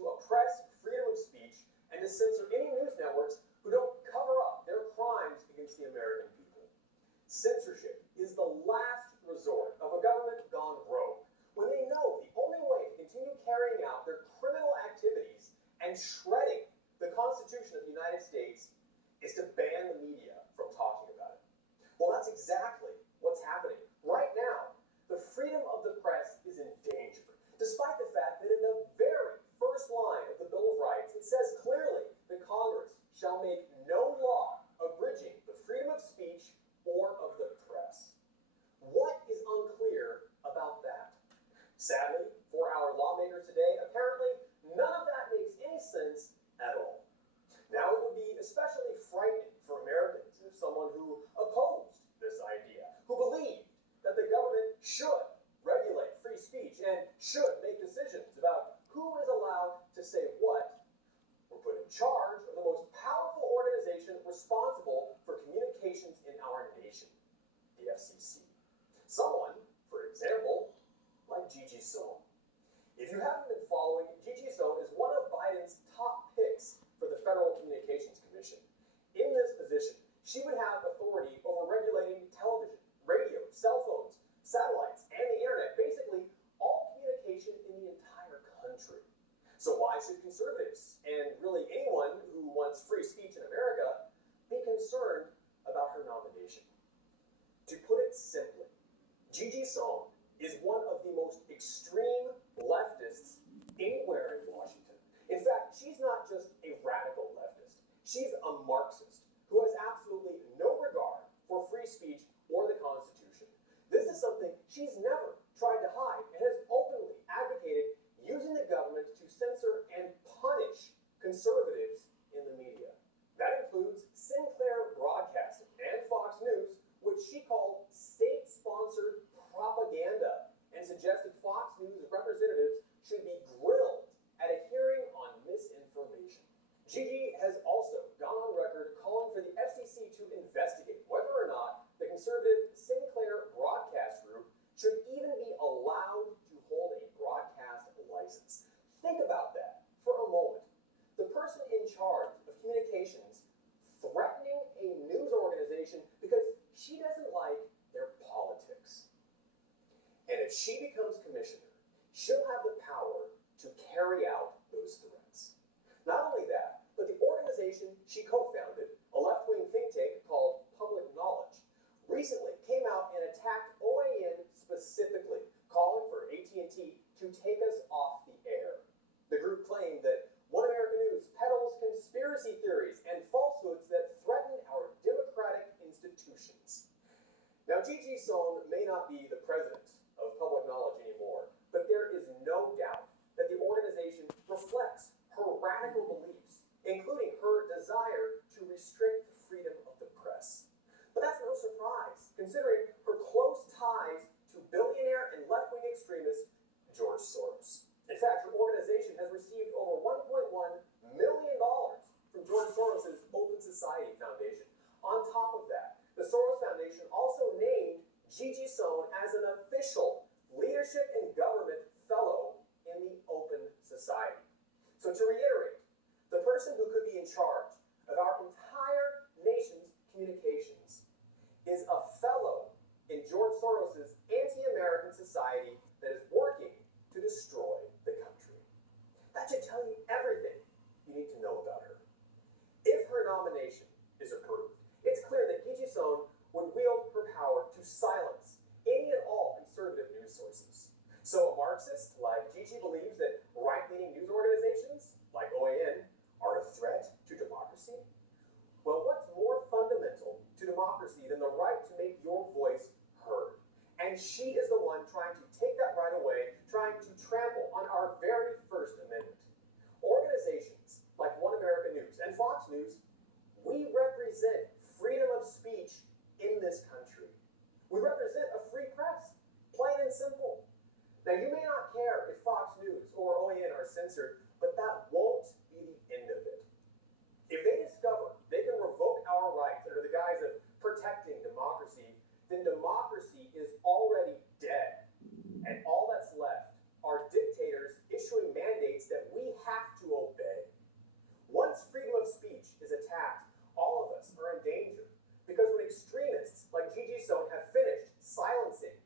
to oppress freedom of speech and to censor any news networks who don't cover up their crimes against the American people. Censorship is the last resort of a government gone rogue, when they know the only way to continue carrying out their criminal activities and shredding the Constitution of the United States is to ban the media from talking about it. Well, that's exactly what's happening. Right now, the freedom of the press is in danger, despite the fact that in the very first line of the Bill of Rights, it says clearly that Congress shall make no law abridging the freedom of speech or of the press. What is unclear about that? Sadly, for our lawmakers today, apparently none of that makes any sense at all. Now, it would be especially frightening for Americans if someone who opposed this idea, who believed that the government should regulate free speech and should make decisions about who is allowed to say what, were put in charge of the most powerful organization responsible for communications in our nation, the FCC. Someone, for example, like Sohn. If you haven't been following, Sohn is one of Biden's top picks for the Federal Communications Commission. In this position, she would have authority over regulating television, radio, cell phones, satellites, and the internet, basically all communication in the entire country. So why should conservatives, and really anyone who wants free speech in America, be concerned about her nomination? To put it simply, Sohn is one of the most extreme leftists anywhere in Washington. In fact, she's not just a radical leftist. She's a Marxist who has absolutely no regard for free speech or the Constitution. This is something she's never tried to hide and has openly advocated using the government to censor and punish conservatives in the media. That includes Sinclair Broadcasting and Fox News, which she called state-sponsored propaganda, and suggested Fox News representatives should be grilled at a hearing on misinformation. Gigi has also gone on record calling for the FCC to investigate whether or not the conservative Sinclair Broadcast Group should even be allowed to hold a broadcast license. Think about that for a moment. The person in charge of communications threatening a news organization because she doesn't like their politics. And if she becomes commissioner, she'll have the power to carry out those threats. Not only that, but the organization she co-founded, a left-wing think tank called Public Knowledge, recently came out and attacked OAN specifically, calling for AT&T to take us off the air. The group claimed that One American News peddles conspiracy theories and falsehoods that threaten our democratic institutions. Now, Sohn may not be the president of Public Knowledge anymore, but there is no doubt that the organization reflects her radical beliefs, including her desire to restrict the freedom of the press. But that's no surprise, considering her close ties to billionaire and left-wing extremist George Soros. In fact, her organization has received over $1.1 million from George Soros' Open Society Foundation. On top of that, the Soros Foundation also named Sohn as an official Leadership in Government Fellow in the Open Society. So to reiterate, the person who could be in charge of our entire nation's communications is a fellow in George Soros' anti-American society that is working to destroy the country. That should tell you everything you need to know about her. If her nomination is approved, it's clear that Sohn would wield her power to silence any and all conservative news sources. So a Marxist like Gigi believes that right-leaning news organizations, like OAN, are a threat to democracy? Well, what's more fundamental to democracy than the right to make your voice heard? And she is the one trying to take that right away, trying to trample on our very First Amendment. Organizations like One American News and Fox News, we represent freedom of speech in this country. We represent a free press, plain and simple. Now, you may not care if Fox News or OAN are censored, but that won't be the end of it. If they discover they can revoke our rights under the guise of protecting democracy, then democracy is already dead. And all that's left are dictators issuing mandates that we have is attacked, all of us are in danger. Because when extremists like Sohn have finished silencing